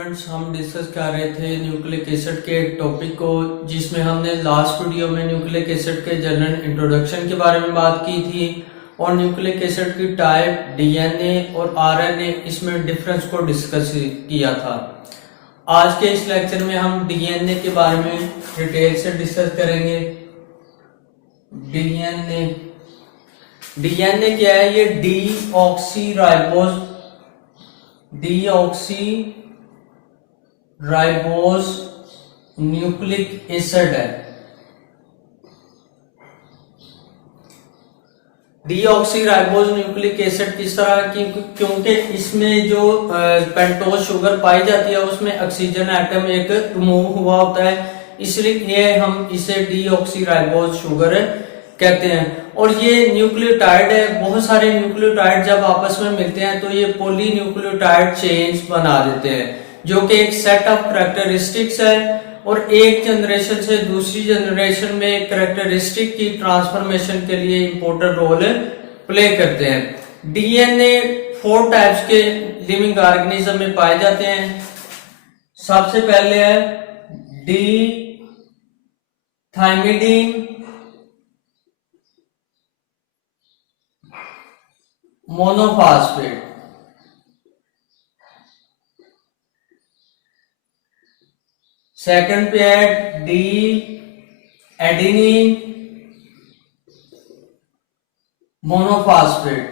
Students, हम discuss कर रहे थे न्यूक्लिक एसिड के टॉपिक को, जिसमें हमने लास्ट वीडियो में न्यूक्लिक एसिड के जनरल इंट्रोडक्शन के बारे में बात की थी और न्यूक्लिक एसिड की टाइप, डीएनए और आरएनए, इसमें डिफरेंस को डिस्कस किया था। आज के इस लेक्चर में हम डीएनए के बारे में डिटेल से डिस्कस करेंगे। डीएनए क्या है? ये डीऑक्सीराइबोज न्यूक्लिक एसिड है। डीऑक्सीराइबोज न्यूक्लिक एसिड किस तरह की? क्योंकि इसमें जो पेंटोज शुगर पाई जाती है उसमें ऑक्सीजन एटम एक रिमूव हुआ होता है, इसलिए हम इसे डीऑक्सीराइबोज शुगर कहते हैं। और ये न्यूक्लियोटाइड है। बहुत सारे न्यूक्लियोटाइड जब आपस में मिलते हैं तो ये पॉली न्यूक्लियोटाइड चेन्स बना देते हैं, जो कि एक सेट ऑफ कैरेक्टरिस्टिक्स है और एक जनरेशन से दूसरी जनरेशन में कैरेक्टरिस्टिक की ट्रांसफॉर्मेशन के लिए इंपॉर्टेंट रोल प्ले करते हैं। डीएनए 4 टाइप्स के लिविंग ऑर्गेनिज्म में पाए जाते हैं। सबसे पहले है डी थाइमिडीन मोनोफॉस्फेट। सेकंड पे है डी एडेनिन मोनोफॉस्फेट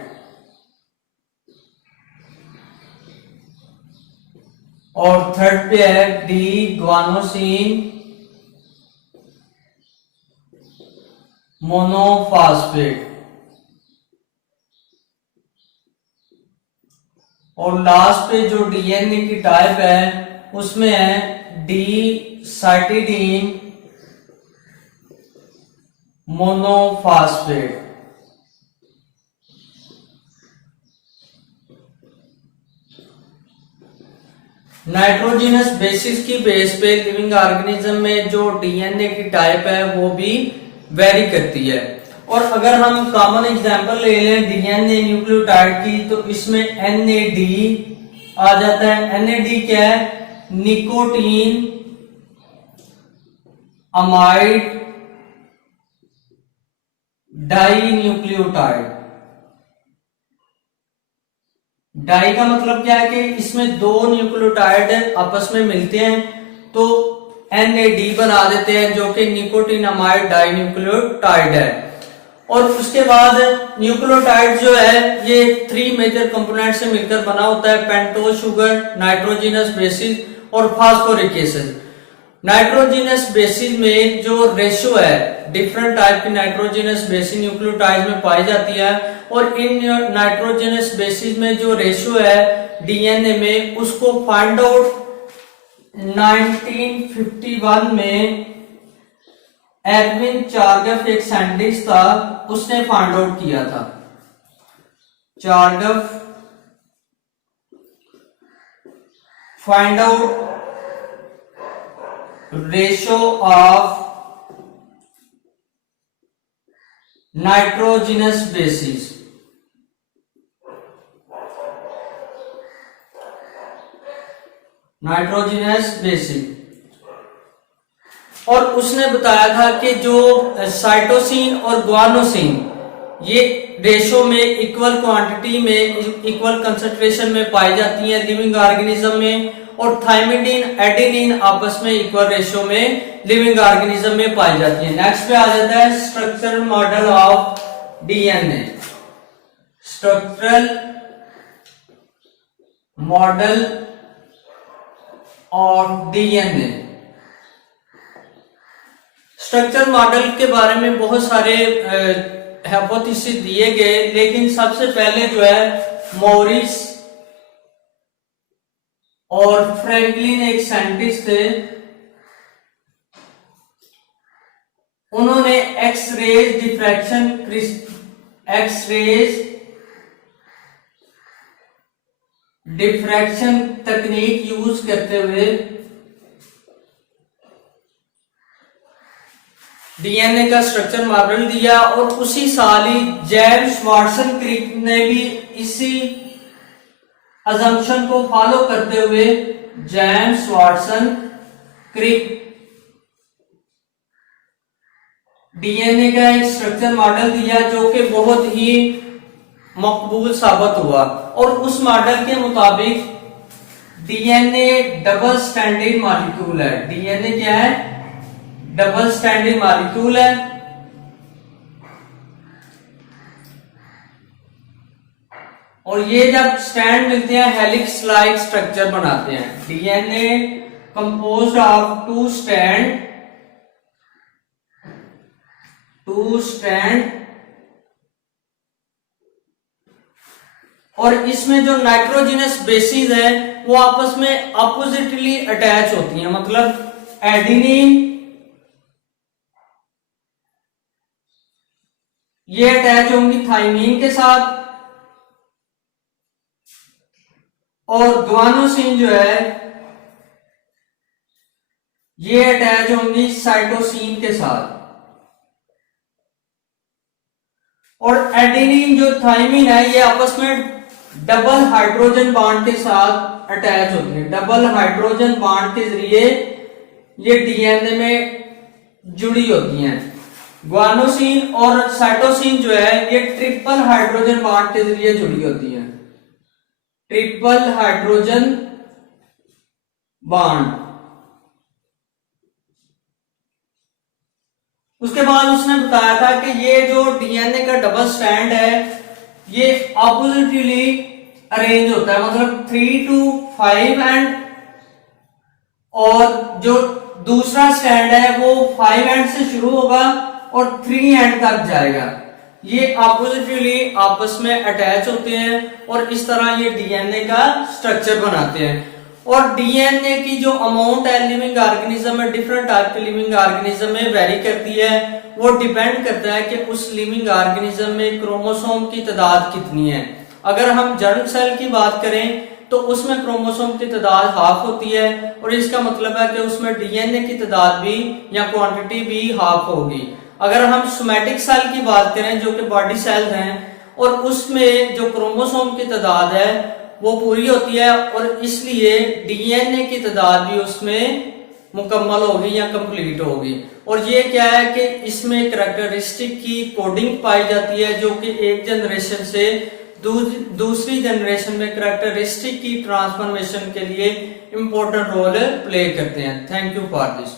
और थर्ड पे है डी ग्वानोसिन मोनोफॉस्फेट और लास्ट पे जो डीएनए की टाइप है उसमें है D cytidine monophosphate. Nitrogenous basis की बेस पे लिविंग ऑर्गेनिज्म में जो डीएनए की टाइप है वो भी वेरी करती है। और अगर हम कॉमन एग्जांपल ले लें डीएनए न्यूक्लियोटाइड की, तो इसमें एनएडी आ जाता है। एनएडी क्या है? Nicotinamide dinucleotide. Di का मतलब क्या है कि इसमें दो न्यूक्लियोटाइड आपस में मिलते हैं तो एनएडी बना देते हैं, जो कि निकोटीन अमाइड डाई न्यूक्लियोटाइड है। और उसके बाद न्यूक्लियोटाइड जो है ये 3 मेजर कंपोनेंट से मिलकर बना होता है: पेंटोज शुगर, नाइट्रोजिनस बेसिस और फास्फोरिक एसिड। नाइट्रोजिनस बेसिस में जो रेशियो है, डिफरेंट टाइप की नाइट्रोजिनस बेसिस न्यूक्लियोटाइड में पाई जाती है और इन नाइट्रोजिनस बेसिस में जो रेशियो है डीएनए में, उसको फाइंड आउट 1951 में एडविन चार्गफ, एक साइंटिस्ट था, उसने फाइंड आउट किया था। Chargaff find out ratio of nitrogenous bases. Nitrogenous bases और उसने बताया था कि जो साइटोसिन और ग्वानोसिन ये रेशो में इक्वल क्वांटिटी में, इक्वल कंसंट्रेशन में पाई जाती हैं लिविंग ऑर्गेनिज्म में, और थाइमिडीन एडेनिन आपस में इक्वल रेशो में लिविंग ऑर्गेनिज्म में पाई जाती है। नेक्स्ट पे आ जाता है structural model of DNA. Structural model of DNA. Structure model के बारे में बहुत सारे हाइपोथेसिस दिए गए, लेकिन सबसे पहले जो है मॉरिस और फ्रैंकलिन, एक साइंटिस्ट थे, उन्होंने एक्स-रेज डिफ्रैक्शन तकनीक यूज करते हुए डीएनए का स्ट्रक्चर मॉडल दिया। और उसी साल ही जेम्स वाटसन क्रिक ने भी इसी अजम्पशन को फॉलो करते हुए जेम्स वाटसन क्रिक डीएनए का एक स्ट्रक्चर मॉडल दिया जो कि बहुत ही मकबूल साबित हुआ, और उस मॉडल के मुताबिक डीएनए डबल स्टैंडर्ड मॉलिक्यूल है। डीएनए क्या है? डबल स्टैंडर्ड मॉलिक्यूल है। और ये जब स्टैंड मिलते हैं हेलिक्स लाइक स्ट्रक्चर बनाते हैं। DNA composed of two strand और इसमें जो नाइट्रोजनस बेसिस है वो आपस में अपोजिटली अटैच होती हैं। मतलब एडिनिन ये अटैच होंगी थाइमीन के साथ, और ग्वानोसिन जो है ये अटैच होंगी साइटोसिन के साथ। और एडेनिन जो थाइमीन है ये आपस में डबल हाइड्रोजन बॉन्ड के साथ अटैच होती है। डबल हाइड्रोजन बॉन्ड के जरिए ये डीएनए में जुड़ी होती हैं। ग्वानोसिन और साइटोसिन जो है ये ट्रिपल हाइड्रोजन बॉन्ड के जरिए जुड़ी होती हैं। Triple hydrogen bond. उसके बाद उसने बताया था कि ये जो डीएनए का डबल स्टैंड है ये अपोजिटली अरेंज होता है, मतलब 3 to 5 एंड, और जो दूसरा स्टैंड है वो 5 एंड से शुरू होगा और 3 एंड तक जाएगा। ये अपोजिटली आपस में अटैच होते हैं और इस तरह ये डीएनए का स्ट्रक्चर बनाते हैं। और डीएनए की जो अमाउंट है लिविंग ऑर्गेनिज्म में, डिफरेंट टाइप के लिविंग ऑर्गेनिज्म में वेरी करती है। वो डिपेंड करता है कि उस लिविंग ऑर्गेनिज्म में क्रोमोसोम की तादाद कितनी है। अगर हम जर्म सेल की बात करें तो उसमें क्रोमोसोम की तादाद हाफ होती है, और इसका मतलब है कि उसमें डीएनए की तादाद भी या क्वांटिटी भी हाफ होगी। अगर हम सोमैटिक सेल की बात करें जो कि बॉडी सेल हैं, और उसमें जो क्रोमोसोम की तादाद है वो पूरी होती है, और इसलिए डीएनए की तादाद भी उसमें मुकम्मल होगी या कंप्लीट होगी। और ये क्या है कि इसमें कैरेक्टरिस्टिक की कोडिंग पाई जाती है जो कि एक जनरेशन से दूसरी जनरेशन में कैरेक्टरिस्टिक की ट्रांसफॉर्मेशन के लिए इंपॉर्टेंट रोल प्ले करते हैं। Thank you for this.